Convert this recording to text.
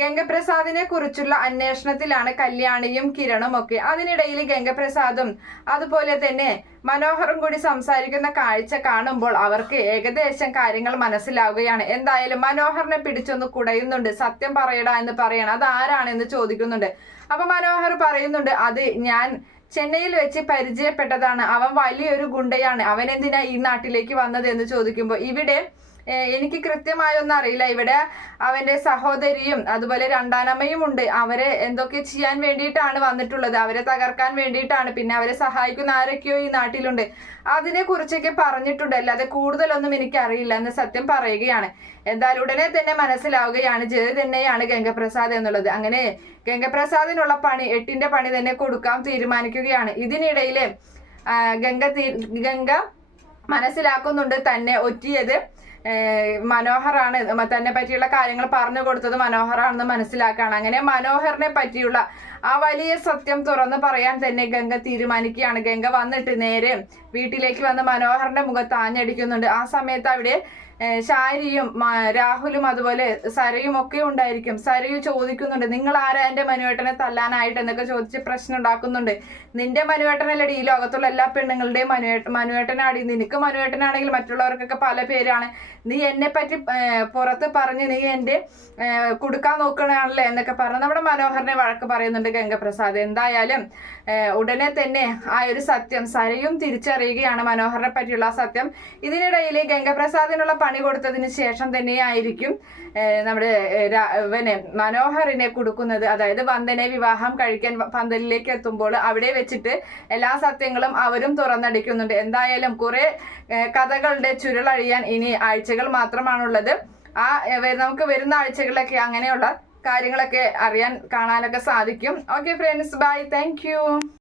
ഗംഗപ്രസാദിനെ കുറിച്ചുള്ള അന്വേഷണത്തിലാണ് കല്യാണിയും കിരണും ഒക്കെ. അതിനിടയിൽ ഗംഗപ്രസാദും അതുപോലെ തന്നെ മനോഹറും കൂടി സംസാരിക്കുന്ന കാഴ്ച കാണുമ്പോൾ അവർക്ക് ഏകദേശം കാര്യങ്ങൾ മനസ്സിലാവുകയാണ്. എന്തായാലും മനോഹറിനെ പിടിച്ചൊന്ന് കുടയുന്നുണ്ട്. സത്യം പറയടാ എന്ന് പറയണം. അത് ആരാണെന്ന് ചോദിക്കുന്നുണ്ട്. അപ്പൊ മനോഹർ പറയുന്നുണ്ട് അത് ഞാൻ ചെന്നൈയിൽ വെച്ച് പരിചയപ്പെട്ടതാണ്. അവൻ വലിയൊരു ഗുണ്ടയാണ്. അവൻ എന്തിനാ ഈ നാട്ടിലേക്ക് വന്നത്? എന്ന് ചോദിക്കുമ്പോൾ ഇവിടെ എനിക്ക് കൃത്യമായൊന്നും അറിയില്ല. ഇവിടെ അവന്റെ സഹോദരിയും അതുപോലെ രണ്ടാനമ്മയും ഉണ്ട്. അവരെ എന്തൊക്കെ ചെയ്യാൻ വേണ്ടിയിട്ടാണ് വന്നിട്ടുള്ളത്? അവരെ തകർക്കാൻ വേണ്ടിയിട്ടാണ്. പിന്നെ അവരെ സഹായിക്കുന്ന ആരൊക്കെയോ ഈ നാട്ടിലുണ്ട്. അതിനെ കുറിച്ചൊക്കെ പറഞ്ഞിട്ടുണ്ട്. അല്ലാതെ കൂടുതലൊന്നും എനിക്ക് അറിയില്ല എന്ന് സത്യം പറയുകയാണ്. എന്തായാലും ഉടനെ തന്നെ മനസ്സിലാവുകയാണ്. ജയ തന്നെയാണ് ഗംഗപ്രസാദ് എന്നുള്ളത്. അങ്ങനെ ഗംഗപ്രസാദിനുള്ള പണി എട്ടിന്റെ പണി തന്നെ കൊടുക്കാൻ തീരുമാനിക്കുകയാണ്. ഇതിനിടയിൽ ഗംഗ ഗംഗ മനസ്സിലാക്കുന്നുണ്ട് തന്നെ ഒറ്റിയത്. മനോഹറാണ്. തന്നെ പറ്റിയുള്ള കാര്യങ്ങൾ പറഞ്ഞു കൊടുത്തത് മനോഹറാണെന്ന് മനസ്സിലാക്കുകയാണ്. അങ്ങനെ മനോഹറിനെ പറ്റിയുള്ള ആ വലിയ സത്യം തുറന്നു പറയാൻ തന്നെ ഗംഗ തീരുമാനിക്കുകയാണ്. ഗംഗ വന്നിട്ട് നേരെ വീട്ടിലേക്ക് വന്ന് മനോഹറിന്റെ മുഖത്ത് ആഞ്ഞടിക്കുന്നുണ്ട് ആ സമയത്ത് അവിടെ ശാരിയും രാഹുലും അതുപോലെ സരയും ഒക്കെ ഉണ്ടായിരിക്കും. സരയു ചോദിക്കുന്നുണ്ട് നിങ്ങൾ ആരാ എന്റെ മനുവേട്ടനെ തല്ലാനായിട്ട്? എന്നൊക്കെ ചോദിച്ച് പ്രശ്നം ഉണ്ടാക്കുന്നുണ്ട് നിന്റെ മനുവേട്ടനല്ലടി ഈ ലോകത്തുള്ള എല്ലാ പെണ്ണുങ്ങളുടെയും മനുവേട്ട മനുവേട്ടനാടി. നിനക്ക് മനുവേട്ടനാണെങ്കിൽ മറ്റുള്ളവർക്കൊക്കെ പല പേരാണ്. നീ എന്നെ പറ്റി പുറത്ത് പറഞ്ഞ് നീ എന്റെ കൊടുക്കാൻ നോക്കണാണല്ലേ എന്നൊക്കെ പറഞ്ഞ് നമ്മുടെ മനോഹരനെ വഴക്ക് പറയുന്നുണ്ട് ഗംഗപ്രസാദ്. എന്തായാലും ഉടനെ തന്നെ ആ ഒരു സത്യം സരയും തിരിച്ചറിയുകയാണ് മനോഹരനെ പറ്റിയുള്ള സത്യം. ഇതിനിടയിൽ ഗംഗപ്രസാദിനുള്ള പണി കൊടുത്തതിന് ശേഷം തന്നെയായിരിക്കും നമ്മുടെ പിന്നെ മനോഹറിനെ കൊടുക്കുന്നത്. അതായത് വന്ദനെ വിവാഹം കഴിക്കാൻ പന്തലിലേക്ക് എത്തുമ്പോൾ അവിടെ വെച്ചിട്ട് എല്ലാ സത്യങ്ങളും അവരും തുറന്നടിക്കുന്നുണ്ട്. എന്തായാലും കുറെ കഥകളുടെ ചുരുളഴിയാൻ ഇനി ആഴ്ചകൾ മാത്രമാണുള്ളത്. ആ നമുക്ക് വരുന്ന ആഴ്ചകളിലൊക്കെ അങ്ങനെയുള്ള കാര്യങ്ങളൊക്കെ അറിയാൻ കാണാനൊക്കെ സാധിക്കും. Okay friends bye thank